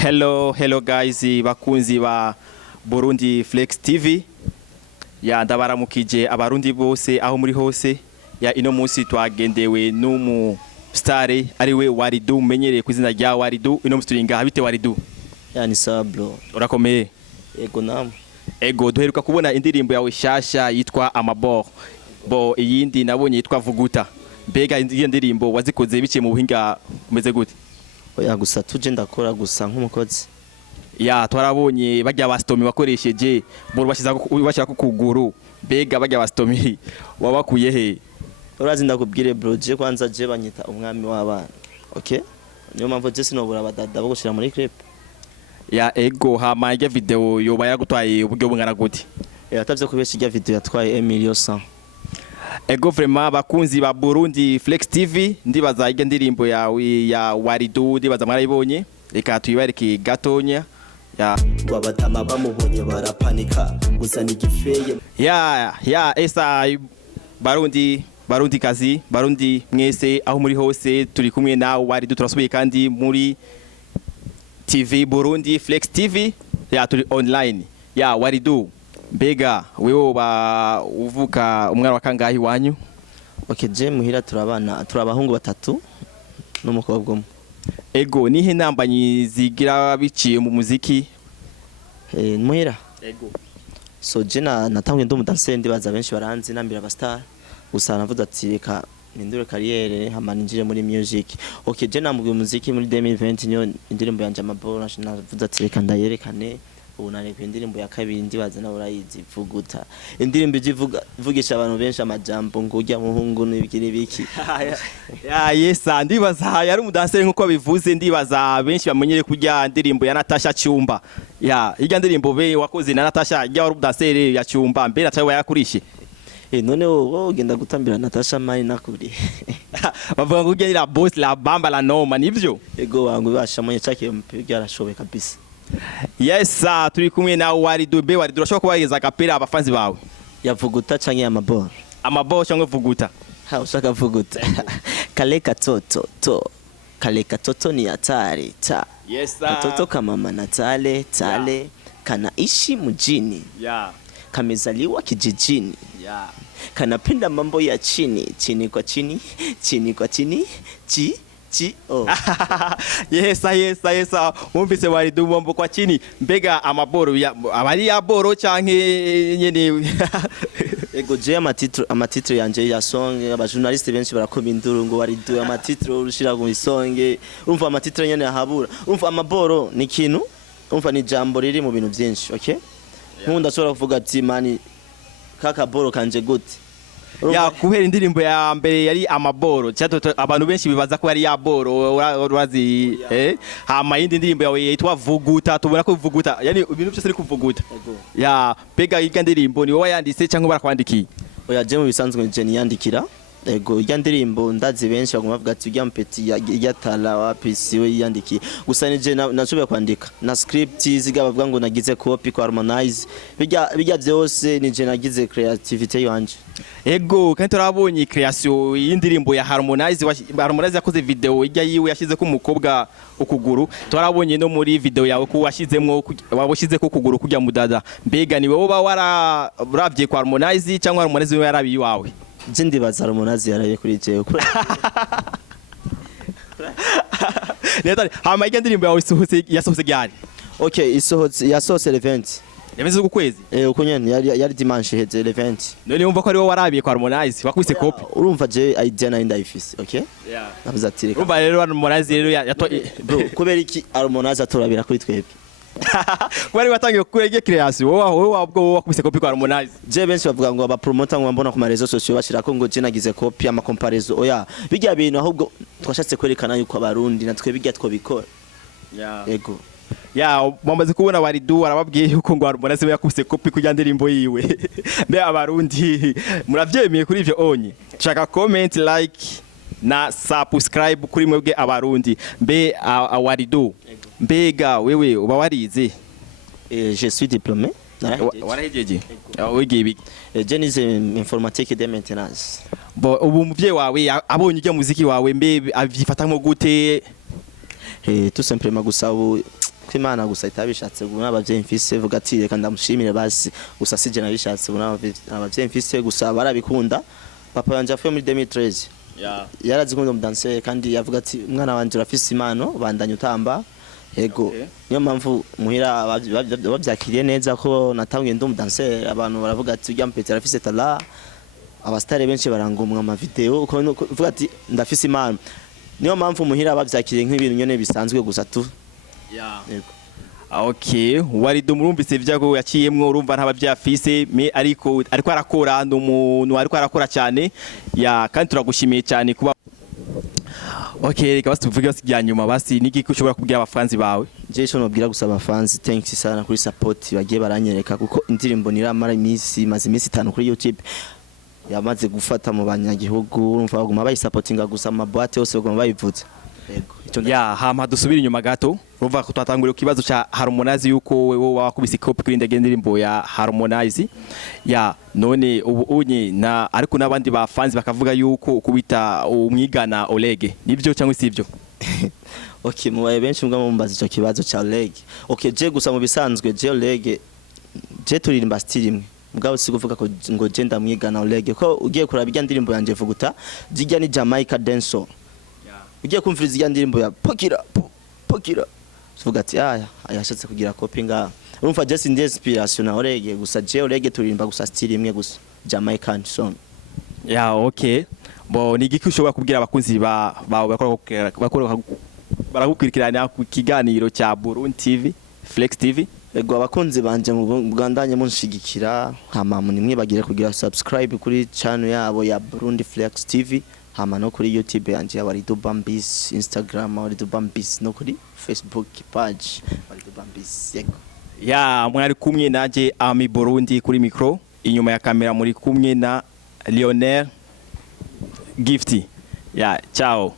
Hello guys, bakunzi ba Burundi Flex TV. Ya ndabaramukije abarundi bose aho muri hose. Ya ino munsi twagendewe n'umu stare ariwe WARIDU, menyereye ku izina rya WARIDU. Ino musturinga habite WARIDU. Ya ni sawa bro. Urakomeye? Ego namwe. Ego duheruka kubona indirimbo yawe shasha yitwa amabanga. Bo iyindi nabonye yitwa vuguta. Mbega iyo ndirimbo wazikoze biciye mu buhinga umeze gute? Oya gusa tuje ndakora gusa nk'umukozi. Ya twarabonye bajya bastomi bakoresheje bo bashira ku kuguru. Mbega bajya bastomi wabakuye he? Urazi ndakubwire bro, je kwanza je banyita umwami w'abana. Okay? Niyo mpamvu je sinobura abadada bo gushira muri clip. Ya ego hama ijya video yoba yagutwaye uburyo bungana gute? Atavye kubesha ijya video yatwaye 1 million 100. Ego vraiment bakunzi ba Burundi Flex TV ndibaza ijya ndirimbo yawe ya WARIDU ndibaza mwarayibonye, reka tuyibareke gatonya. Ya wabatama bamubonye barapanika gusa ni gifeye. Ya esa Barundi kazi Barundi mwese aho muri hose turi kumwe na WARIDU, turasubiye kandi muri TV Burundi Flex TV ya turi online. Ya WARIDU, mbega wewe ba uvuka umwana wa kangahi wanyu? Okay, je muhira turabahungu batatu n'umukobwa umwe. Ego nihe nambanyi zigira biciye mu muziki? Muhira. Ego. So je natanguye ndo mudanse ndibaza benshi baranzi nambira abastar. Gusa navuze ati reka nindure carrière hamanijire muri music. Okay, je namugiye muziki muri 2020 niyo indirimbo yanje amabanga navuze ati reka ndayerekane. Ubu nari ku indirimbo ya kabiri ndibaza nawe urayizi vuguta. Indirimbo ivugisha abantu benshi amajambo ngo ujya muhungu n'ibikiri biki. Ya yesa ndibaza yari umudanseri nkuko bivuze, ndibaza benshi bamenyere kujya indirimbo ya Natasha Cyumba. Ya ijya ndirimbo be wakoze na Natasha ijya wari umudanseri ya Cyumba, mbere atawe yakurishe. None wowe ugenda gutambira Natasha mari nakuri. Bavuga ngo ujya boss la bamba la noma nivyo? Ego wangu bashamonye cyake mpige arashobe kabisa. Yes, turi kumwe na WARIDU. Be WARIDU urashobora kubageza agapira abafanzi bawe? Yavuguta canke amabanga? Amabanga cyangwa vuguta? Ha ushaka vuguta. Kale katoto ni hatari ta. Yes sir. Katoto kama mama Natale tale yeah. Kanaishi mjini. Yeah. Kamezaliwa kijijini. Yeah. Kanapenda mambo ya chini kwa chini oh. Yes. Mwumvise WARIDU bombo kwa chini. Mbega amaboro abari ya boro canke nyene? Ego je amatitro yanje ya song abajournaliste benshi barakoma induru ngo WARIDU amatitro urushira ku isonge. Urumva amatitro nyene yahabura. Urumva amaboro ni kintu. Urumva ni jambo riri mu bintu byinshi, okay? Nkunda ashobora kuvuga ati mani kaka boro kanje gute. Ya kubera indirimbo ya mbere yari amaboro cyato abantu benshi bibaza ko yari ya boro urazi hama yindi ndirimbo yawe yitwa vuguta, tubona ko vuguta yani ibintu byose ari kuvuguta. Ya pega yiga ndirimbo ni wowe yanditse cyangwa barakwandikiye? Oya je mu bisanzwe je niyandikira. Ego ijya ndirimbo ndazi benshi baguma bavuga ati ujya mpeti yatala wapi siwe yandikiye. Gusa nije nashoboye kwandika na script ziga bavuga ngo nagize copy kwa HARMONIZE. Bijya byose nije nagize creativity yanje. Ego kandi turabonye creation y'indirimbo ya HARMONIZE yakoze video ijya yiwe yashize ko umukobwa ukuguru. Turabonye no muri video yawe ko washizemwo waboshize ko ukuguru kujya mudada. Mbega ni wowe ba waravye kwa HARMONIZE cyangwa HARMONIZE we yarabi wawe? Jindi bazara umunazi yaraye kuri jewe. Netari hama ijya ndirimbo yawe yasohotse gyari? Okay, yasohotse event. Yameze ukwezi? Uko nyene yari dimanche heze event. None umva ko ari wowe warabiye kwa HARMONIZE wakubise copy? Urumva je idea na indifise, okay? Yeah. Navuze ati reka. Urumva rero HARMONIZE rero bro kubera iki HARMONIZE atorabira kuri twebwe? Kwari watangiye kurege creation wowe wabwo wakubise copy kwa HARMONIZE. Je benshi bavuga ngo aba promoter ngo mbona ku marezo sociaux bashira ko ngo je nagize copy ama comparison. Oya bijya bintu ahubwo twashatse kwerekana yuko abarundi natwe bijya twobikora. Yeah. Ego. Ya mwamaze kubona WARIDU arababwiye yuko ngo HARMONIZE yakubise copy kujya ndirimbo yiwe. Mbe abarundi muravyemeye kuri ivyo onye? Shaka comment, like na subscribe kuri mwebwe abarundi. Mbe WARIDU mbega wewe uba warize? Je suis diplômé. Warahejeje? Wigiye biki? Je nize informatique de maintenance. Bo ubu muvye wawe abonye ujya muziki wawe mbe avyifatamwe gute? tout simplement gusa ubu kwimana gusa itabishatse ubu n'abavyeyi mfise vuga ati reka ndamushimire basi gusa sije nabishatse ubu n'abavyeyi mfise gusa barabikunda papa yanje afuye muri 2013 yarazi ko ndi danser kandi yavuga ati umwana wanje urafise impano bandanye utamba yego niyo mpamvu muhira bavyakiriye neza ko natangiye ndi danser abantu baravuga ati ujya mpetse arafise talent abastare benshi barangomwa ama video uko uvuga ati ndafise impano niyo mpamvu muhira bavyakiriye nk'ibintu nyene bisanzwe gusa tu yego okay WARIDU murumvise vyago yaciyemwo urumva ntabavyafise me ariko arakora n'umuntu ariko arakora cyane ya kandi turagushimiye cyane kuba okay reka basi tuvuge basi nyuma basi niki ushobora kubwira abafanzi bawe je cyo nobwira gusa abafanzi thanks sana kuri support bagiye baranyereka kuko indirimbo niramara iminsi maze iminsi 5 kuri YouTube yamaze gufata mu banyagihugu urumva baguma bayisupportinga gusa amabwate yose baguma bayivuze yego ya hama dusubira inyuma gato urumva ko twatanguriye kibazo cha HARMONIZE yuko wewe wakubise copy kuri ndege ndirimbo ya HARMONIZE ya none ubu unye na ariko nabandi ba fans bakavuga yuko ukubita umwigana OLEGUE nivyo cyangwa sivyo okay mubaye benshi mbwa mumbaza ico kibazo cha OLEGUE okay je gusa mu bisanzwe je OLEGUE je turirimba style imwe mugabo sikuvuga ko ngo je ndamwigana OLEGUE ko ugiye kurabijya ndirimbo yanje vuguta zijya ni Jamaica dancehall ugiye kumviriza ijya ndirimbo ya pokira tuvuga ati yashatse kugira copy nga urumva just in inspiration na OLEGUE gusa je OLEGUE turirimba gusa style imwe gusa Jamaican song ya okay bo ni giki ushobora kubwira abakunzi bawe baragukurikirana ku kiganiro cya Burundi Flex TV ego abakunzi banje mu Bugandanye munshigikira hama nimwibagire kugira subscribe kuri channel yabo ya Burundi Flex TV hama no kuri YouTube yanje ya WARIDU Bambis Instagram WARIDU Bambis no kuri Facebook page WARIDU Bambis yego ya mwari kumwe naje Ami Burundi kuri micro inyuma ya kamera muri kumwe na Lionel Gifty ya ciao